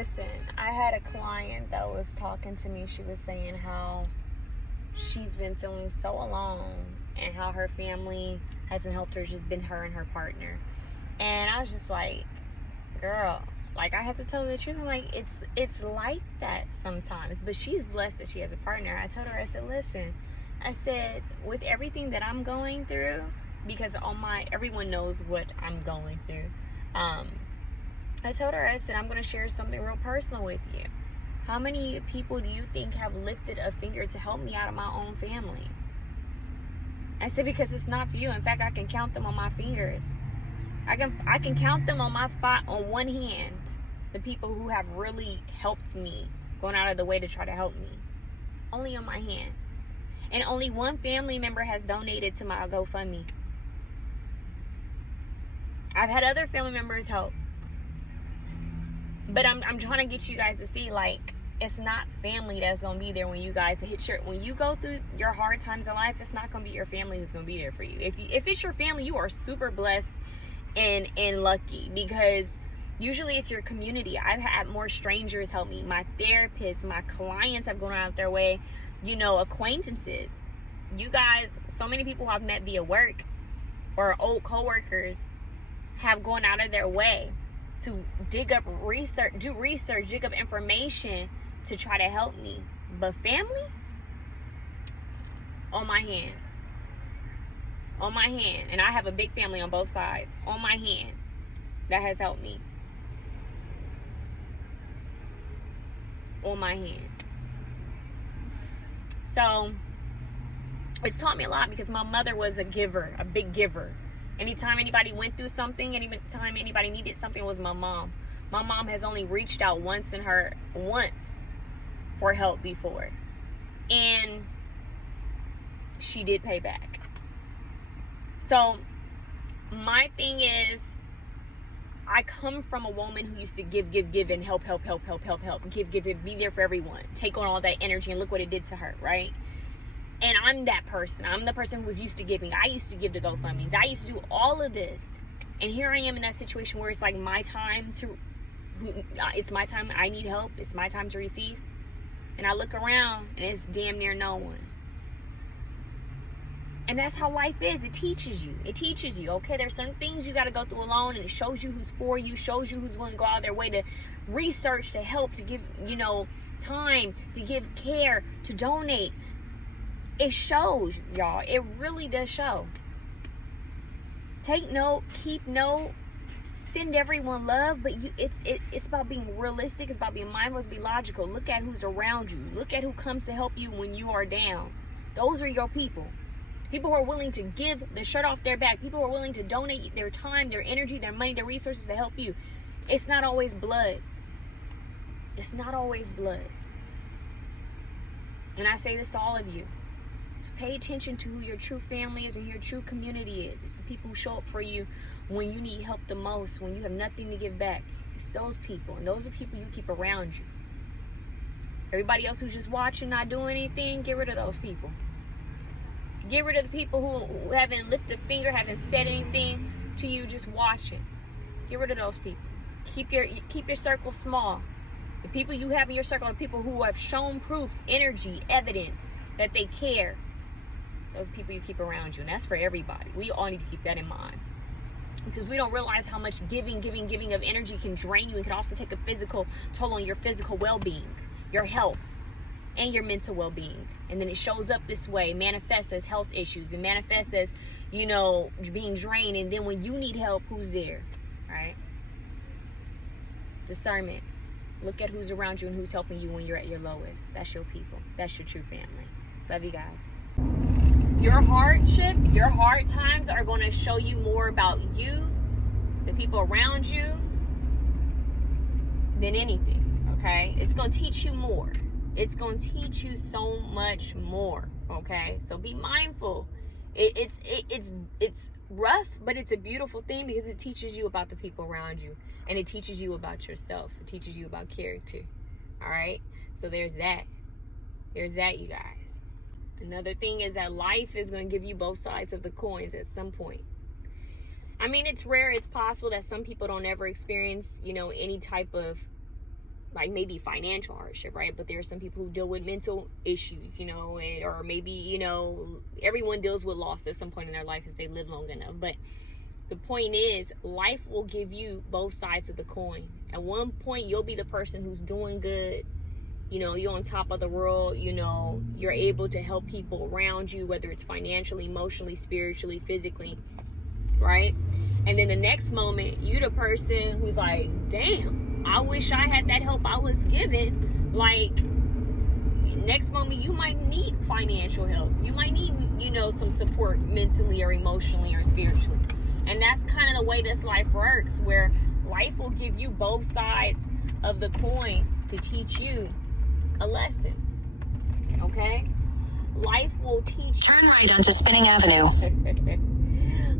Listen, I had a client that was talking to me. She was saying how she's been feeling so alone and how her family hasn't helped her. It's just been her and her partner. And I was just like, girl, like, I had to tell her the truth. I'm like, it's like that sometimes. But she's blessed that she has a partner. I told her, I said, listen, I said, with everything that I'm going through, because everyone knows what I'm going through. I told her, I said, I'm going to share something real personal with you. How many people do you think have lifted a finger to help me out of my own family? I said, because it's not for you. In fact, I can count them on my fingers. I can count them on on one hand, the people who have really helped me, going out of the way to try to help me. Only on my hand. And only one family member has donated to my GoFundMe. I've had other family members help. But I'm trying to get you guys to see, like, it's not family that's going to be there when you guys when you go through your hard times in life. It's not going to be your family who's going to be there for you. If it's your family, you are super blessed and lucky, because usually it's your community. I've had more strangers help me. My therapists, my clients have gone out their way, acquaintances. You guys, so many people I've met via work or old coworkers have gone out of their way to dig up information to try to help me. But family, on my hand. And I have a big family on both sides. On my hand, that has helped me. On my hand. So it's taught me a lot, because my mother was a giver, a big giver. Anytime anybody went through something, anytime anybody needed something, it was my mom. My mom has only reached out once for help before. And she did pay back. So my thing is, I come from a woman who used to give and help, give, be there for everyone, take on all that energy, and look what it did to her, right? And I'm that person. I'm the person who was used to giving. I used to give to GoFundMes. I used to do all of this. And here I am in that situation where it's like it's my time. I need help. It's my time to receive. And I look around and it's damn near no one. And that's how life is. It teaches you. Okay, there's certain things you got to go through alone, and it shows you who's for you, shows you who's willing to go out of their way to research, to help, to give, time, to give care, to donate. It shows, y'all. It really does show. Take note, keep note, send everyone love, but it's about being realistic. It's about being mindful. It's be logical. Look at who's around you. Look at who comes to help you when you are down. Those are your people. People who are willing to give the shirt off their back. People who are willing to donate their time, their energy, their money, their resources to help you. It's not always blood. It's not always blood. And I say this to all of you. So pay attention to who your true family is and who your true community is. It's the people who show up for you when you need help the most, when you have nothing to give back. It's those people, and those are people you keep around you. Everybody else who's just watching, not doing anything, get rid of those people. Get rid of the people who haven't lifted a finger, haven't said anything to you, just watching. Get rid of those people. Keep your circle small. The people you have in your circle are people who have shown proof, energy, evidence that they care. Those people you keep around you, and that's for everybody. We all need to keep that in mind, because we don't realize how much giving of energy can drain you. It can also take a physical toll on your physical well-being, your health, and your mental well-being. And then it shows up this way, manifests as health issues, and manifests as, being drained. And then when you need help, who's there? Right? Discernment. Look at who's around you and who's helping you when you're at your lowest. That's your people. That's your true family. Love you guys. Your hardship, your hard times are going to show you more about you, the people around you, than anything, okay? It's going to teach you more. It's going to teach you so much more, okay? So be mindful. It's rough, but it's a beautiful thing, because it teaches you about the people around you, and it teaches you about yourself. It teaches you about character, all right? So there's that. There's that, you guys. Another thing is that life is going to give you both sides of the coins at some point. I mean, it's rare, it's possible that some people don't ever experience, any type of like maybe financial hardship, right? But there are some people who deal with mental issues, you know, or maybe, you know, everyone deals with loss at some point in their life if they live long enough. But the point is, life will give you both sides of the coin. At one point, you'll be the person who's doing good. You know, you're on top of the world. You know, you're able to help people around you, whether it's financially, emotionally, spiritually, physically, right? And then the next moment, you the person who's like, damn, I wish I had that help I was given. Like, next moment, you might need financial help. You might need, you know, some support mentally or emotionally or spiritually. And that's kind of the way this life works, where life will give you both sides of the coin to teach you a lesson. Okay? Life will teach. Turn right onto Spinning Avenue.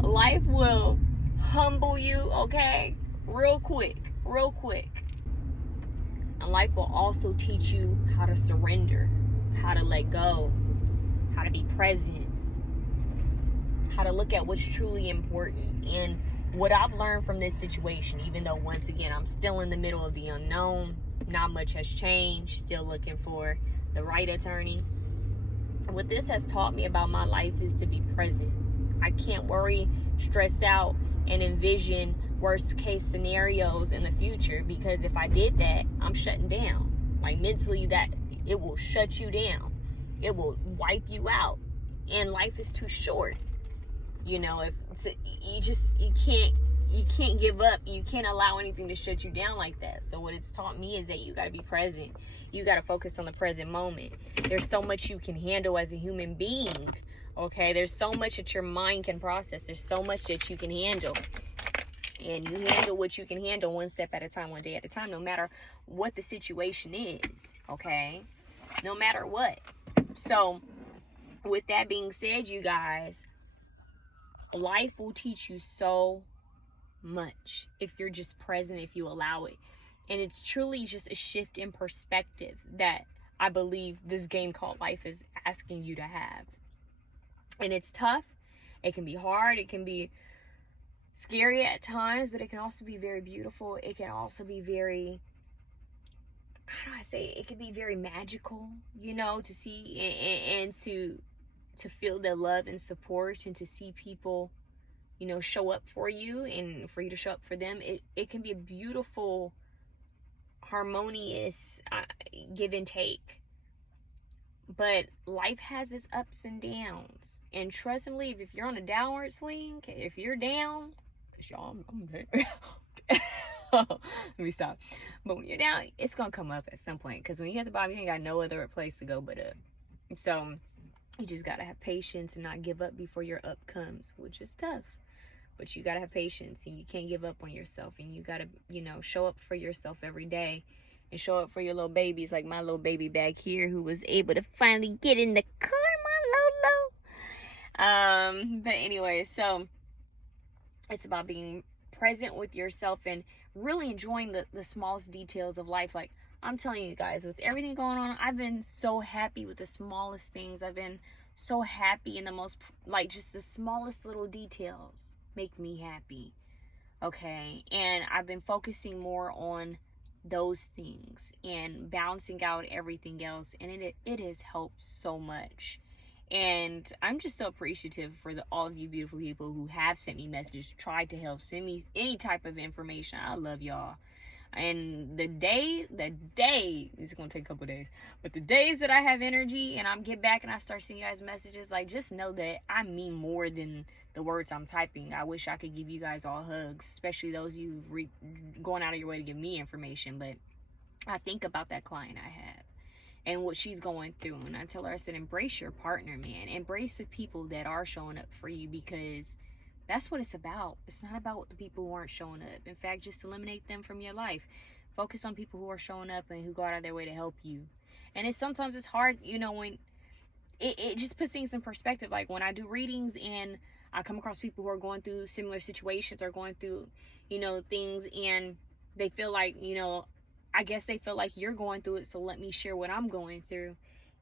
Life will humble you, okay? Real quick. And life will also teach you how to surrender, how to let go, how to be present, how to look at what's truly important. And what I've learned from this situation, even though once again I'm still in the middle of the unknown, not much has changed, still looking for the right attorney. What this has taught me about my life is to be present. I can't worry, stress out, and envision worst case scenarios in the future, because if I did that, I'm shutting down. Like, mentally, that it will shut you down. It will wipe you out. And life is too short. You know, if you can't give up. You can't allow anything to shut you down like that. So what it's taught me is that you got to be present. You got to focus on the present moment. There's so much you can handle as a human being. Okay, there's so much that your mind can process. There's so much that you can handle. And you handle what you can handle one step at a time, one day at a time, no matter what the situation is. Okay, no matter what. So with that being said, you guys, life will teach you so much if you're just present, if you allow it. And it's truly just a shift in perspective that I believe this game called life is asking you to have. And it's tough. It can be hard. It can be scary at times, but it can also be very beautiful. It can also be very, how do I say it? It can be very magical, you know, to see and to feel the love and support, and to see people, you know, show up for you and for you to show up for them. It can be a beautiful, harmonious give and take. But life has its ups and downs. And trust and believe, if you're on a downward swing, if you're down, because y'all, I'm there. Let me stop. But when you're down, it's going to come up at some point. Because when you're at the bottom, you ain't got no other place to go but up. So you just got to have patience and not give up before your up comes, which is tough. But you got to have patience, and you can't give up on yourself. And you got to, you know, show up for yourself every day. And show up for your little babies, like my little baby back here, who was able to finally get in the car, my Lolo. But anyway, so it's about being present with yourself and really enjoying the smallest details of life. Like, I'm telling you guys, with everything going on, I've been so happy with the smallest things. I've been so happy in the most, like, just the smallest little details make me happy. Okay, and I've been focusing more on those things and balancing out everything else, and it has helped so much. And I'm just so appreciative for all of you beautiful people who have sent me messages, tried to help, send me any type of information. I love y'all. And the day, it's gonna take a couple days, but the days that I have energy and I'm get back and I start sending you guys messages, like, just know that I mean more than the words I'm typing. I wish I could give you guys all hugs, especially those of you going out of your way to give me information. But I think about that client I have and what she's going through, and I tell her, I said, embrace your partner, man. Embrace the people that are showing up for you, because that's what it's about. It's not about the people who aren't showing up. In fact, just eliminate them from your life. Focus on people who are showing up and who go out of their way to help you. And sometimes it's hard, you know, when it just puts things in perspective. Like, when I do readings and I come across people who are going through similar situations or going through, you know, things, and they feel like, you know, I guess they feel like you're going through it, so let me share what I'm going through.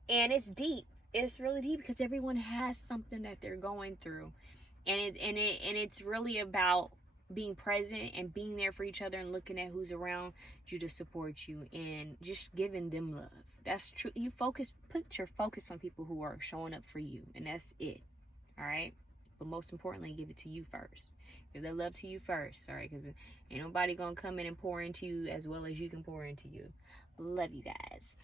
And it's deep. It's really deep, because everyone has something that they're going through. And it's really about being present and being there for each other and looking at who's around you to support you and just giving them love. That's true. You put your focus on people who are showing up for you, and that's it. All right. But most importantly, give it to you first. Give that love to you first. All right. Because ain't nobody going to come in and pour into you as well as you can pour into you. Love you guys.